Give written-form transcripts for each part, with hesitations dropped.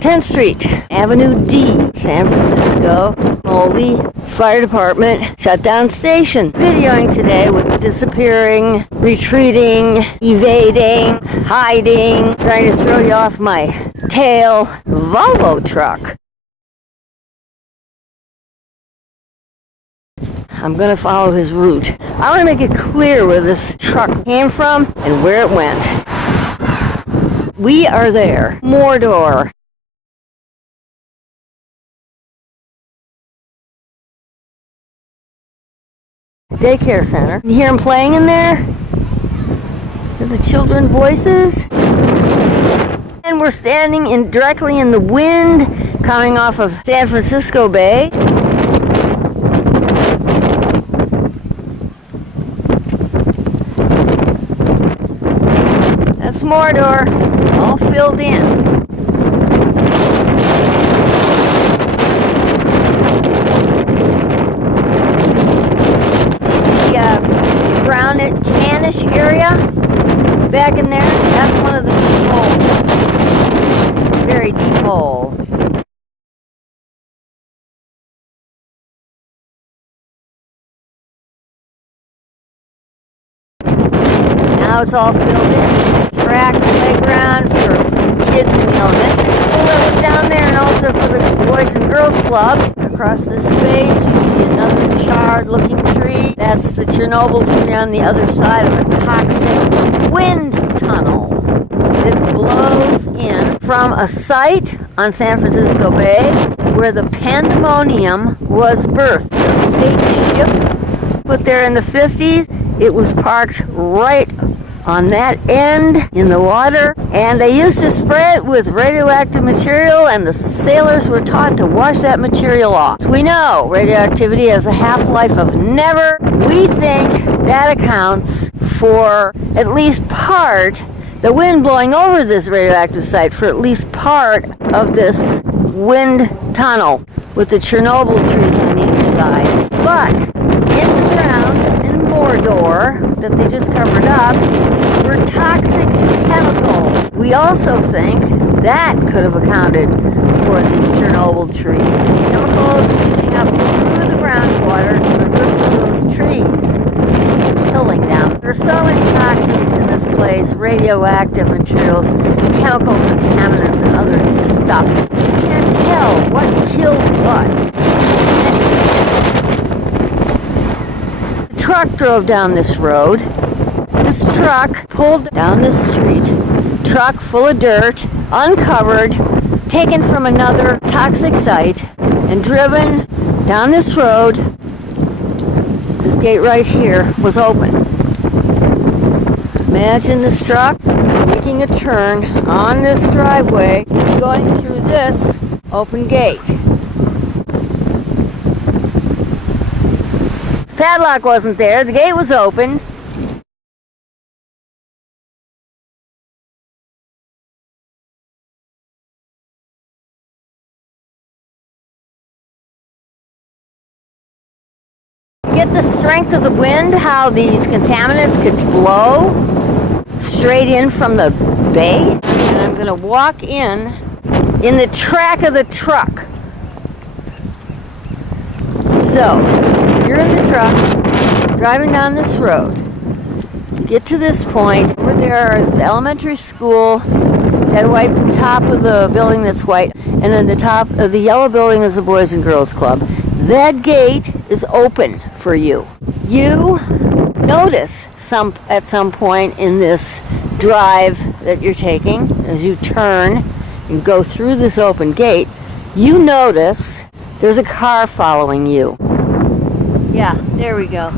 10th Street, Avenue D, San Francisco. Holy Fire Department shutdown station. Videoing today with disappearing, retreating, evading, hiding, trying to throw you off my tail Volvo truck. I'm going to follow his route. I want to make it clear where this truck came from and where it went. We are there. Mordor. Daycare center. You hear them playing in there? Hear the children voices? And we're standing directly in the wind coming off of San Francisco Bay. That's Mordor, all filled in. Brownish, tannish area back in there, that's one of the deep holes. Very deep hole. Now it's all filled in. Track, playground for kids in the elementary school that was down there, and also for the Boys and Girls Club. Across this space, you see another charred-looking tree. That's the Chernobyl tree on the other side of a toxic wind tunnel. It blows in from a site on San Francisco Bay where the pandemonium was birthed. It's a fake ship put there in the 50s. It was parked right on that end in the water, and they used to spray it with radioactive material, and the sailors were taught to wash that material off. We know radioactivity has a half-life of never. We think that accounts for at least part, the wind blowing over this radioactive site, for at least part of this wind tunnel with the Chernobyl trees on either side. But in the ground in Mordor that they just covered up were toxic chemicals. We also think that could have accounted for these Chernobyl trees. Chemicals reaching up through the groundwater to the roots of those trees, killing them. There's so many toxins in this place, radioactive materials, chemical contaminants, and other stuff. You can't tell what killed what. The truck drove down this road. This truck pulled down this street, truck full of dirt, uncovered, taken from another toxic site, and driven down this road. This gate right here was open. Imagine this truck making a turn on this driveway, going through this open gate. Padlock wasn't there, the gate was open. Get the strength of the wind, how these contaminants could blow straight in from the bay. And I'm going to walk in the track of the truck. So, you're in the truck, driving down this road. Get to this point. Over there is the elementary school, that white top of the building that's white, and then the top of the yellow building is the Boys and Girls Club. That gate is open for you. You notice at some point in this drive that you're taking, as you turn and go through this open gate, you notice there's a car following you. Yeah, there we go.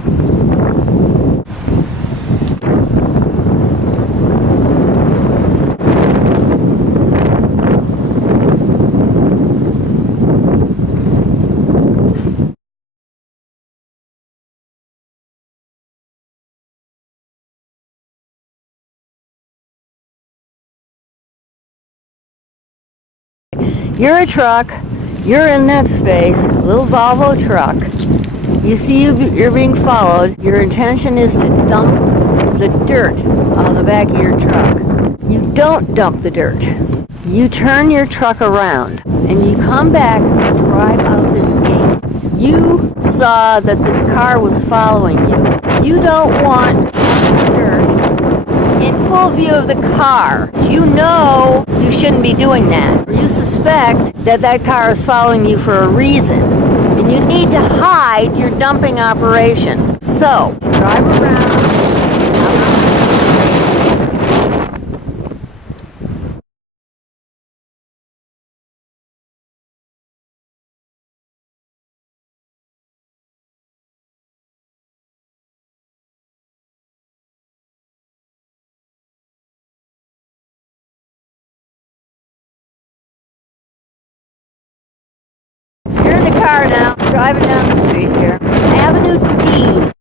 You're a truck, you're in that space, a little Volvo truck. You see you're being followed. Your intention is to dump the dirt on the back of your truck. You don't dump the dirt. You turn your truck around and you come back and drive out this gate. You saw that this car was following you. You don't want dirt in full view of the car. You know you shouldn't be doing that. You suspect that that car is following you for a reason. And you need to hide your dumping operation. So, drive around. You're in the car now, driving down the street here. This is Avenue D.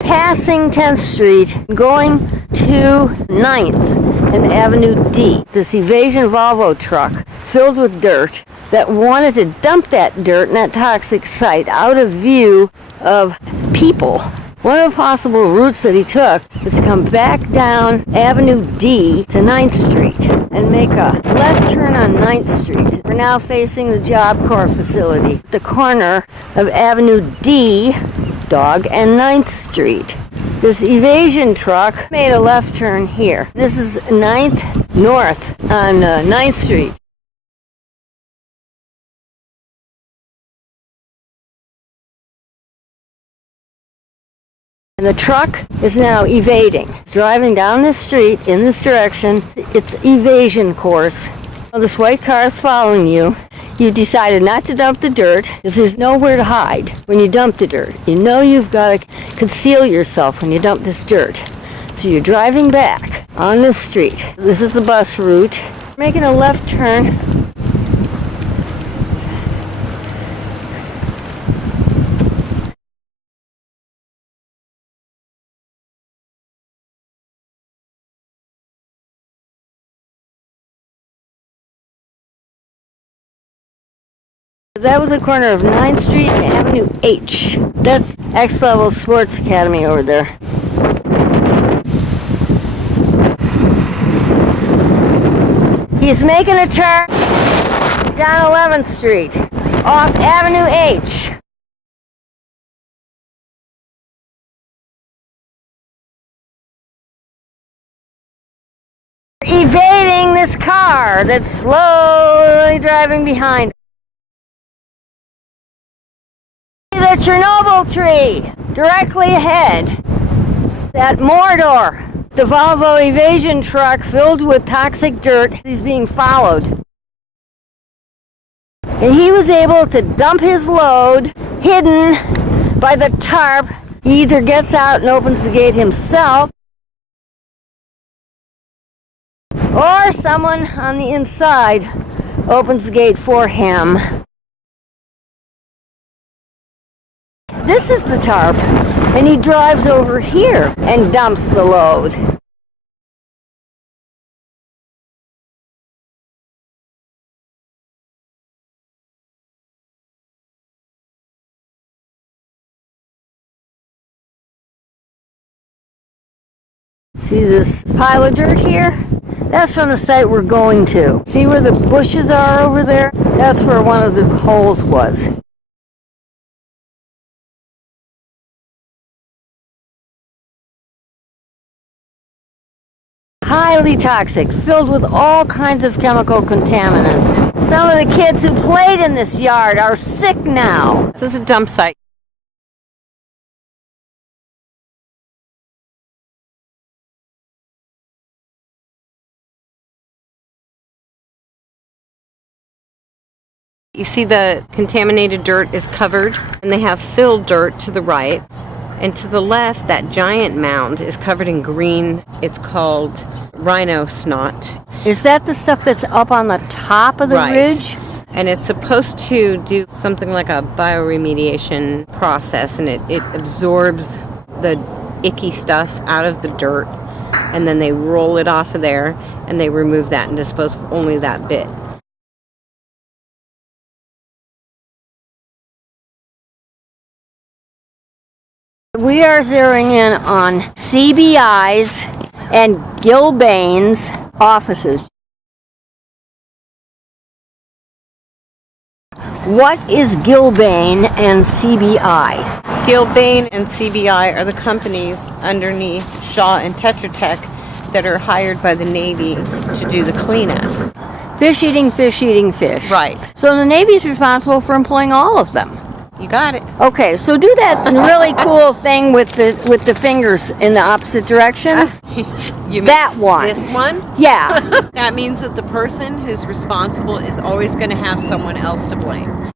Passing 10th Street, going to 9th and Avenue D. This Evasion Volvo truck filled with dirt that wanted to dump that dirt in that toxic site out of view of people. One of the possible routes that he took was to come back down Avenue D to 9th Street and make a left turn on 9th Street. We're now facing the Job Corps facility, the corner of Avenue D, Dog, and 9th Street. This evasion truck made a left turn here. This is 9th North on 9th Street. And the truck is now evading. It's driving down this street in this direction. It's evasion course. Well, this white car is following you. You decided not to dump the dirt because there's nowhere to hide when you dump the dirt. You know you've got to conceal yourself when you dump this dirt. So you're driving back on this street. This is the bus route. Making a left turn. That was the corner of 9th Street and Avenue H. That's X-Level Sports Academy over there. He's making a turn down 11th Street, off Avenue H. Evading this car that's slowly driving behind. The Chernobyl tree directly ahead. That Mordor, the Volvo evasion truck filled with toxic dirt, he's being followed. And he was able to dump his load hidden by the tarp. He either gets out and opens the gate himself, or someone on the inside opens the gate for him. This is the tarp, and he drives over here and dumps the load. See this pile of dirt here? That's from the site we're going to. See where the bushes are over there? That's where one of the holes was. Highly toxic, filled with all kinds of chemical contaminants. Some of the kids who played in this yard are sick now. This is a dump site. You see the contaminated dirt is covered, and they have filled dirt to the right. And to the left, that giant mound is covered in green. It's called rhino snot. Is that the stuff that's up on the top of the ridge? And it's supposed to do something like a bioremediation process, and it absorbs the icky stuff out of the dirt. and then they roll it off of there, and they remove that and dispose of only that bit. We are zeroing in on CBI's and Gilbane's offices. What is Gilbane and CBI? Gilbane and CBI are the companies underneath Shaw and Tetra Tech that are hired by the Navy to do the cleanup. Fish eating fish. Right. So the Navy's responsible for employing all of them. You got it. Okay, so do that really cool thing with the fingers in the opposite directions. You mean that one. This one? Yeah. That means that the person who's responsible is always going to have someone else to blame.